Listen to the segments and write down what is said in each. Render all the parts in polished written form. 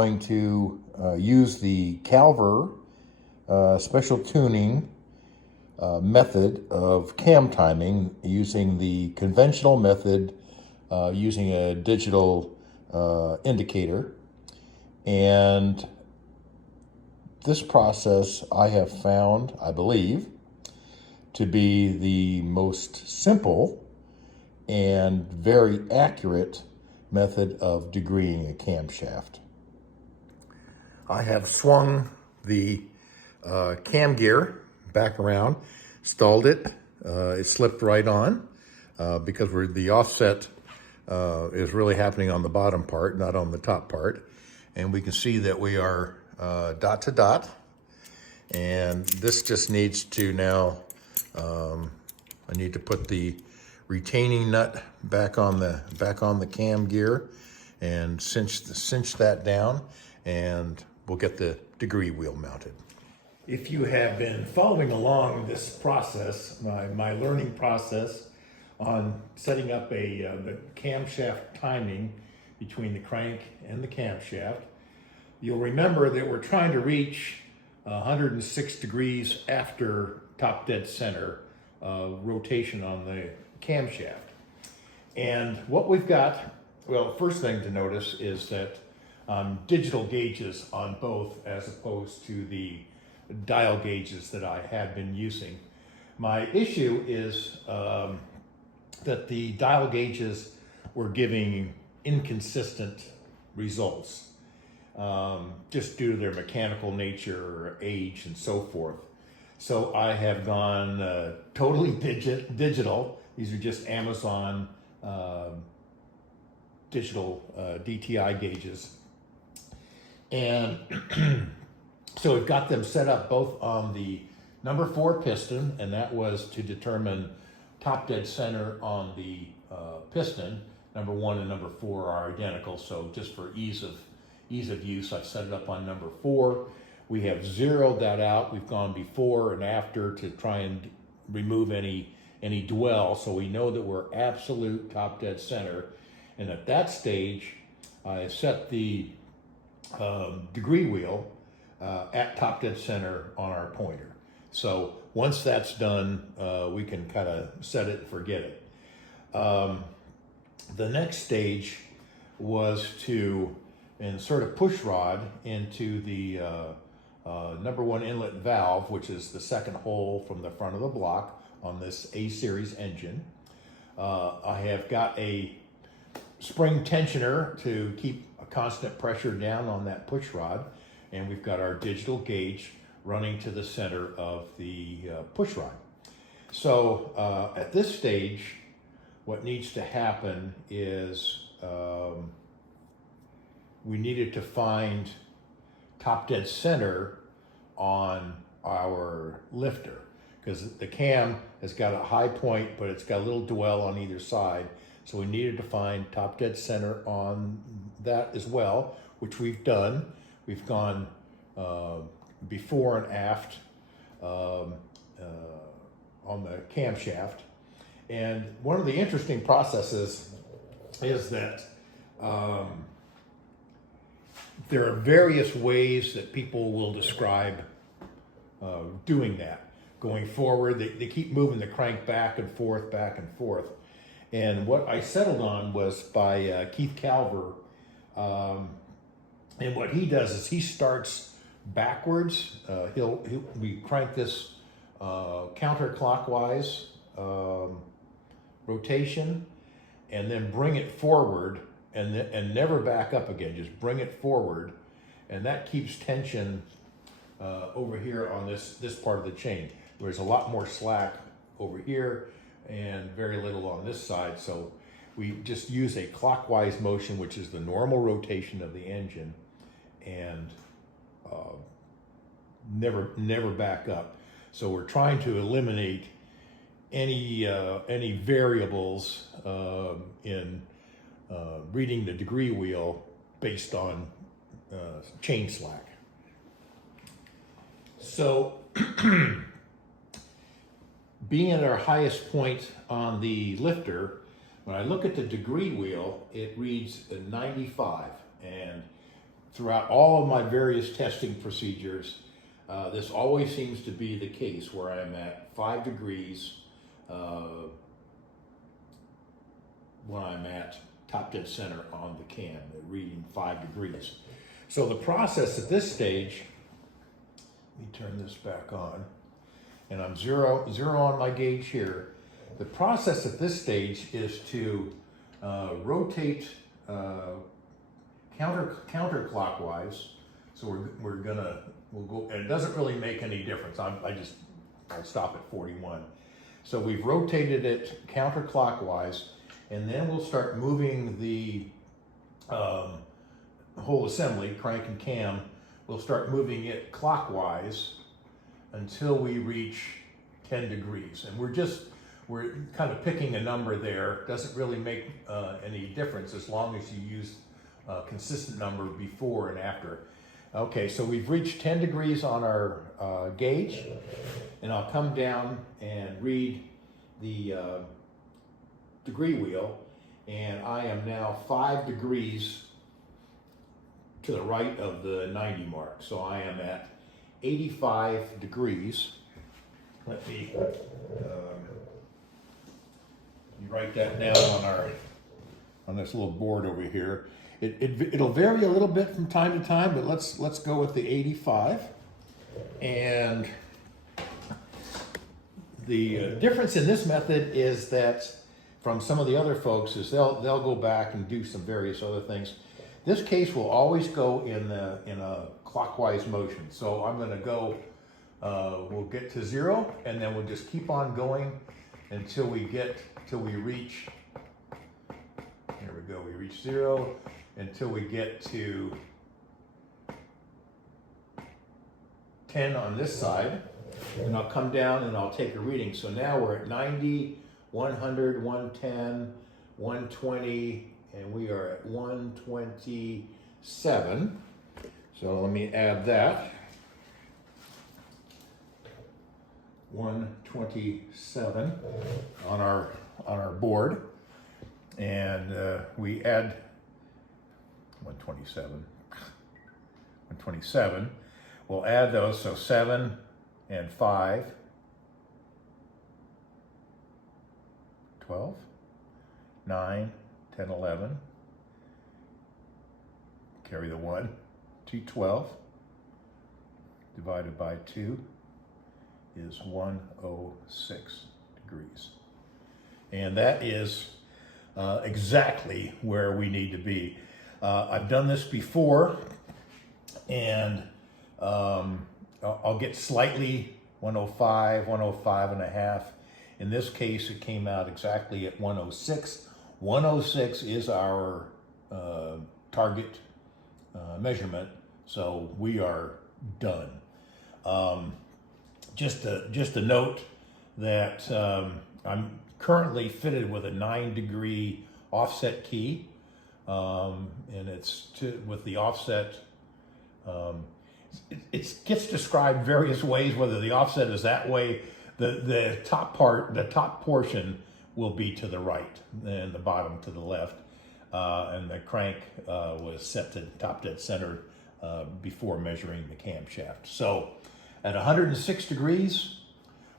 going to use the Calver special tuning method of cam timing using the conventional method using a digital indicator. And this process I have found, I believe, to be the most simple and very accurate method of degreeing a camshaft. I have swung the cam gear back around, stalled it. It slipped right on because the offset is really happening on the bottom part, not on the top part. And we can see that we are dot to dot. And this just needs to now, I need to put the retaining nut back on the cam gear and cinch that down, and we'll get the degree wheel mounted. If you have been following along this process, my learning process on setting up the camshaft timing between the crank and the camshaft, you'll remember that we're trying to reach 106 degrees after top dead center rotation on the camshaft. And what we've got, well, first thing to notice is that digital gauges on both as opposed to the dial gauges that I had been using. My issue is that the dial gauges were giving inconsistent results just due to their mechanical nature or age and so forth. So I have gone totally digital. These are just Amazon digital DTI gauges. And so we've got them set up both on the number 4 piston, and that was to determine top dead center on the piston. Number 1 and number 4 are identical, so just for ease of use, I've set it up on number 4. We have zeroed that out. We've gone before and after to try and remove any dwell, so we know that we're absolute top dead center. And at that stage, I set the degree wheel at top dead center on our pointer. So once that's done, we can kind of set it and forget it. The next stage was to insert a push rod into the number 1 inlet valve, which is the second hole from the front of the block on this A-series engine. I have got a spring tensioner to keep a constant pressure down on that push rod, and we've got our digital gauge running to the center of the push rod. So at this stage, what needs to happen is we needed to find top dead center on our lifter, because the cam has got a high point, but it's got a little dwell on either side. So we needed to find top dead center on that as well, which we've done. We've gone before and aft on the camshaft. And one of the interesting processes is that there are various ways that people will describe doing that. Going forward, they keep moving the crank back and forth, back and forth. And what I settled on was by Keith Calver. And what he does is he starts backwards. We crank this counterclockwise rotation, and then bring it forward, and never back up again. Just bring it forward, and that keeps tension over here on this part of the chain. There's a lot more slack over here and very little on this side. So we just use a clockwise motion, which is the normal rotation of the engine, and never back up. So we're trying to eliminate any variables in reading the degree wheel based on chain slack. So being at our highest point on the lifter, when I look at the degree wheel, it reads 95, and throughout all of my various testing procedures, this always seems to be the case where I'm at 5 degrees when I'm at top dead center on the cam, reading 5 degrees. So the process at this stage, let me turn this back on, and I'm zero on my gauge here. The process at this stage is to rotate counterclockwise. So we'll go, and it doesn't really make any difference. I'll stop at 41. So we've rotated it counterclockwise, and then we'll start moving the whole assembly, crank and cam. We'll start moving it clockwise until we reach 10 degrees. And we're kind of picking a number there. Doesn't really make any difference as long as you use a consistent number before and after. Okay, so we've reached 10 degrees on our gauge, and I'll come down and read the degree wheel, and I am now 5 degrees to the right of the 90 mark. So I am at 85 degrees. Let me write that down on this little board over here. It'll vary a little bit from time to time, but let's go with the 85. And the difference in this method is that from some of the other folks is they'll go back and do some various other things. This case will always go in a clockwise motion. So I'm going to go. We'll get to 0, and then we'll just keep on going until we reach. Here we go. We reach 0 until we get to 10 on this side, and I'll come down and I'll take a reading. So now we're at 90, 100, 110, 120, and we are at 127. So let me add that. 127 on our board, and we add 127. We'll add those, so 7 and 5, 12, 9, 10, 11. Carry the 1 to 12. Divided by 2 is 106 degrees. And that is exactly where we need to be. I've done this before, and I'll get slightly 105, 105 and a half. In this case, it came out exactly at 106. 106 is our target measurement, so we are done. Just a note that I'm currently fitted with a 9-degree offset key, and it's with the offset. It gets described various ways. Whether the offset is that way, the top portion will be to the right, and the bottom to the left. And the crank was set to top dead center before measuring the camshaft. So at 106 degrees,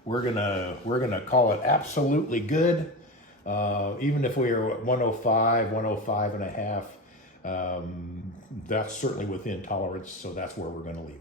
we're gonna call it absolutely good. Even if we are at 105, 105 and a half, that's certainly within tolerance. So that's where we're going to leave it.